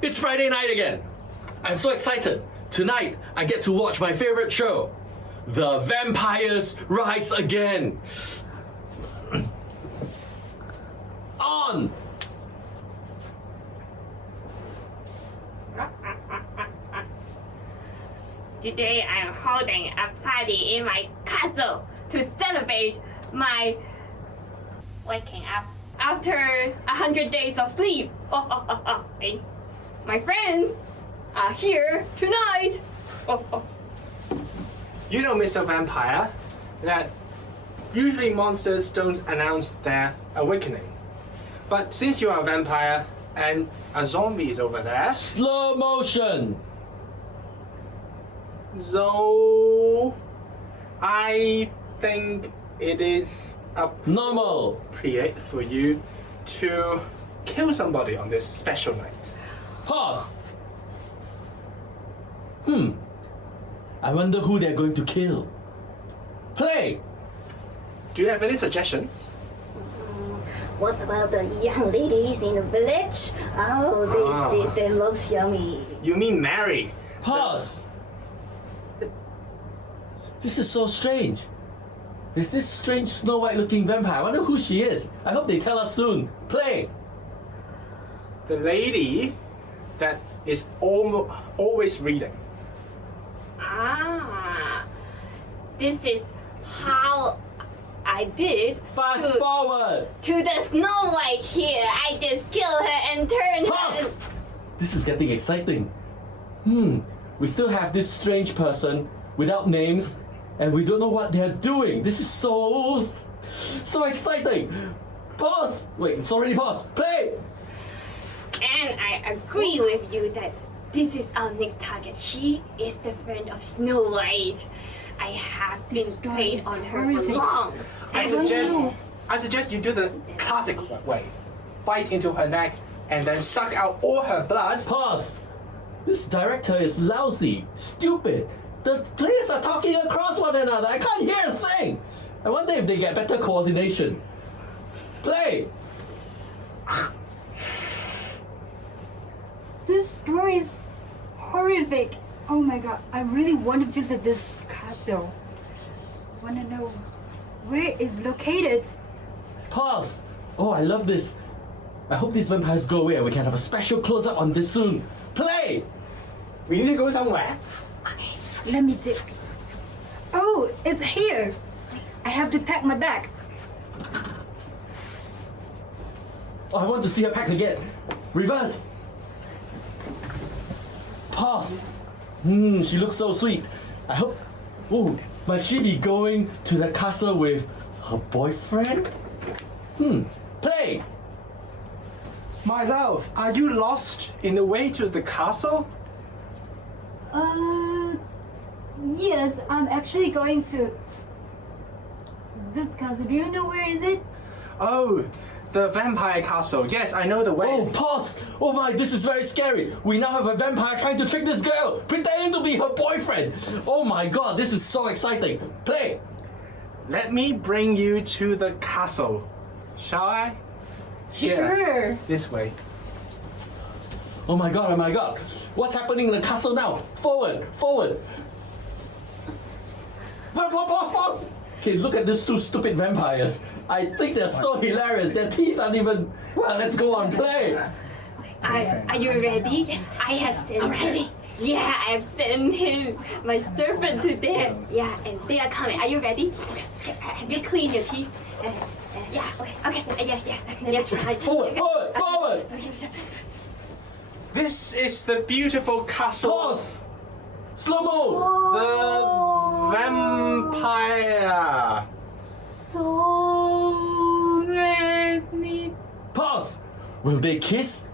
It's Friday night again. I'm so excited. Tonight, I get to watch my favorite show. The Vampires Rise Again. On! Today I am holding a party in my castle to celebrate my waking up after 100 days of sleep. Hey. My friends are here tonight. You know, Mr. Vampire, that usually monsters don't announce their awakening. But since you are a vampire and a zombie is over there, Slow motion! so I think it is Normal! appropriate for you to kill somebody on this special night. Pause! I wonder who they're going to kill. Play! Do you have any suggestions? What about the young ladies in the village? Oh, they looks yummy. You mean Mary? Pause! This is so strange. There's this strange Snow White looking vampire. I wonder who she is. I hope they tell us soon. Play! The lady that is always reading. This is how I did Fast forward! to the Snow White here. I just killed her and turned Pause! her. This is getting exciting. We still have this strange person without names and we don't know what they're doing. This is so exciting. Pause! Wait, it's already paused. Play! And I agree with you that this is our next target. She is the friend of Snow White. I have been preyed on her for long. I suggest you do the classic way. Bite into her neck and then suck out all her blood. Pause! This director is lousy, stupid. The players are talking across one another. I can't hear a thing. I wonder if they get better coordination. Play! This story is horrific. Oh my god, I really want to visit this castle. Want to know where it's located. Pause! Oh, I love this. I hope these vampires go away and we can have a special close-up on this soon. Play! We need to go somewhere. Okay, let me dig. Oh, it's here. I have to pack my bag. Oh, I want to see her pack again. Reverse! Pause! She looks so sweet. I hope... Oh, might she be going to the castle with her boyfriend? Play! My love, are you lost in the way to the castle? Yes, I'm actually going to this castle. Do you know where is it? Oh, the vampire castle. Yes, I know the way. Oh, pause! Oh my, this is very scary. We now have a vampire trying to trick this girl, pretending to be her boyfriend. Oh my god, this is so exciting. Play! Let me bring you to the castle. Shall I? Sure. This way. Oh my god, oh my god. What's happening in the castle now? Forward, forward. Pause. Okay, look at these two stupid vampires. I think they're so hilarious. Their teeth aren't even... Well, let's go on, play. Are you ready? Yes. I have sent Already? Yeah, I have sent him, my servant to there. Yeah, and they are coming. Are you ready? Have you cleaned your teeth? Yeah, okay. Yes. Let's try. Forward. This is the beautiful castle. Pause. Slow-mo. The vampire. So many. Pause. Will they kiss?